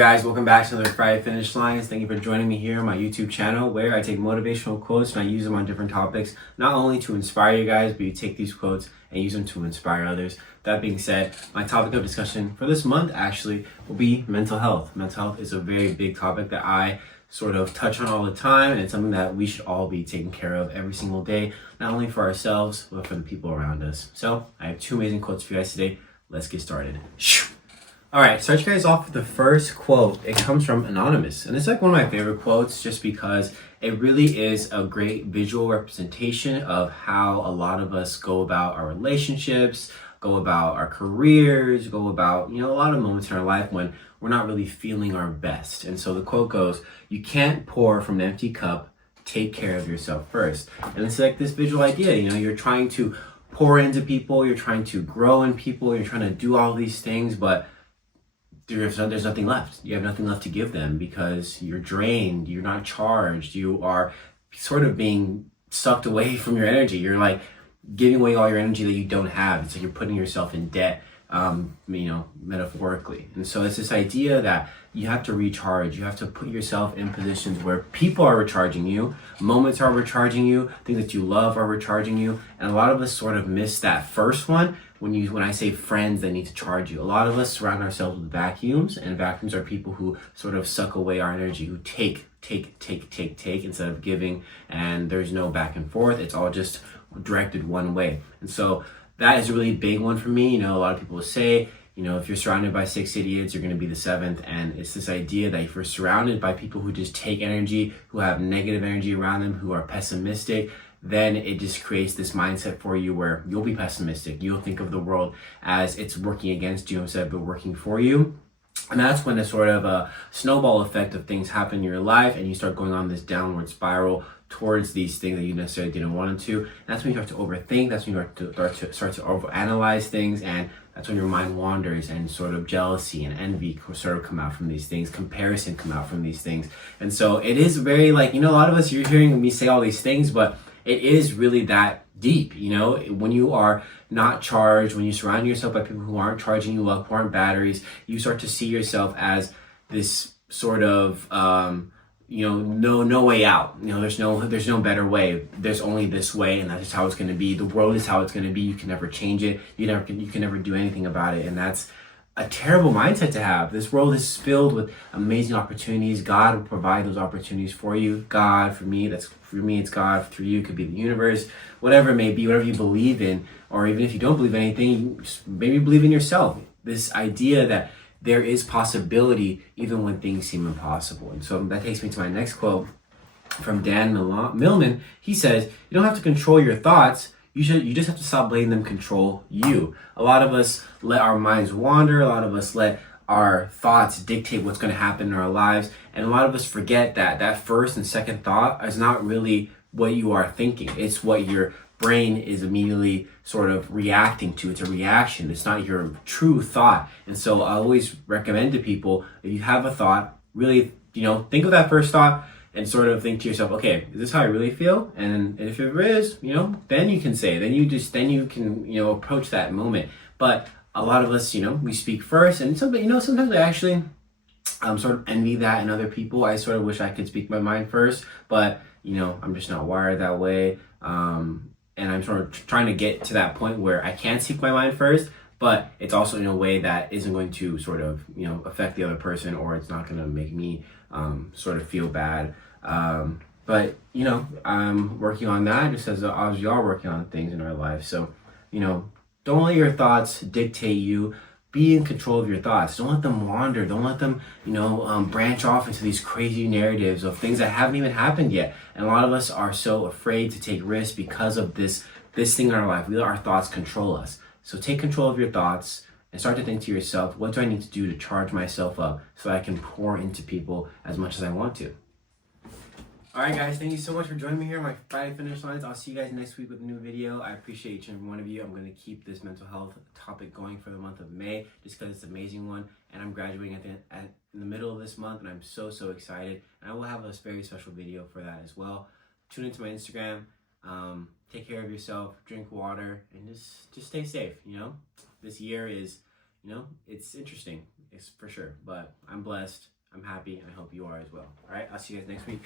guys, welcome back to another Friday Finish Lines. Thank you for joining me here on my YouTube channel where I take motivational quotes and I use them on different topics, not only to inspire you guys, but you take these quotes and use them to inspire others. That being said, my topic of discussion for this month actually will be mental health. Mental health is a very big topic that I sort of touch on all the time, and it's something that we should all be taking care of every single day, not only for ourselves, but for the people around us. So I have two amazing quotes for you guys today. Let's get started. All right, start you guys off with the first quote. It comes from Anonymous, and it's like one of my favorite quotes just because it really is a great visual representation of how a lot of us go about our relationships, go about our careers, go about, a lot of moments in our life when we're not really feeling our best. And so the quote goes, "You can't pour from an empty cup, take care of yourself first." And it's like this visual idea, you're trying to pour into people, you're trying to grow in people, you're trying to do all these things, but there's nothing left. You have nothing left to give them because you're drained, you're not charged, you are sort of being sucked away from your energy. You're like giving away all your energy that you don't have. It's like you're putting yourself in debt, metaphorically. And so it's this idea that you have to recharge. You have to put yourself in positions where people are recharging you, moments are recharging you, things that you love are recharging you. And a lot of us sort of miss that first one when I say friends that need to charge you. A lot of us surround ourselves with vacuums, and vacuums are people who sort of suck away our energy, who take instead of giving, and there's no back and forth. It's all just directed one way. And so that is a really big one for me. A lot of people will say, if you're surrounded by 6 idiots, you're going to be the 7th. And it's this idea that if you're surrounded by people who just take energy, who have negative energy around them, who are pessimistic, then it just creates this mindset for you where you'll be pessimistic. You'll think of the world as it's working against you instead of working for you. And that's when a sort of a snowball effect of things happen in your life, and you start going on this downward spiral towards these things that you necessarily didn't want to. And that's when you start to overthink. That's when you start to overanalyze things, and that's when your mind wanders, and sort of jealousy and envy sort of come out from these things, comparison come out from these things. And so it is very like, a lot of us, you're hearing me say all these things, but it is really that deep. When you are not charged, when you surround yourself by people who aren't charging you up, who aren't batteries, you start to see yourself as this sort of no way out. There's no better way. There's only this way, and that's just how it's going to be. The world is how it's going to be. You can never change it. You can never do anything about it, and that's a terrible mindset to have. This world is filled with amazing opportunities. God will provide those opportunities for you. God, for me, it's God. Through you, it could be the universe, whatever it may be, whatever you believe in, or even if you don't believe in anything, maybe believe in yourself. This idea that there is possibility even when things seem impossible. And so that takes me to my next quote from Dan Millman. He says, "You don't have to control your thoughts. You just have to stop letting them control you." A lot of us let our minds wander. A lot of us let our thoughts dictate what's going to happen in our lives. And a lot of us forget that first and second thought is not really what you are thinking. It's what your brain is immediately sort of reacting to. It's a reaction. It's not your true thought. And so I always recommend to people, if you have a thought, really, think of that first thought and sort of think to yourself, okay, is this how I really feel? And if it is, then you can say it. Then you can approach that moment. But a lot of us, we speak first, and sometimes I actually sort of envy that in other people. I sort of wish I could speak my mind first, but I'm just not wired that way. And I'm sort of trying to get to that point where I can speak my mind first, but it's also in a way that isn't going to sort of, affect the other person, or it's not going to make me sort of feel bad. But I'm working on that, just as we are working on things in our life. So, don't let your thoughts dictate you. Be in control of your thoughts. Don't let them wander. Don't let them, branch off into these crazy narratives of things that haven't even happened yet. And a lot of us are so afraid to take risks because of this thing in our life. We let our thoughts control us. So take control of your thoughts and start to think to yourself, what do I need to do to charge myself up so that I can pour into people as much as I want to? All right, guys, thank you so much for joining me here on my Friday Finish Lines. I'll see you guys next week with a new video. I appreciate each and every one of you. I'm going to keep this mental health topic going for the month of May just because it's an amazing one. And I'm graduating in the middle of this month, and I'm so excited. And I will have a very special video for that as well. Tune into my Instagram. Take care of yourself, drink water, and just stay safe. This year is You know, it's interesting. It's for sure. But I'm blessed. I'm happy. And I hope you are as well. All right. I'll see you guys next week.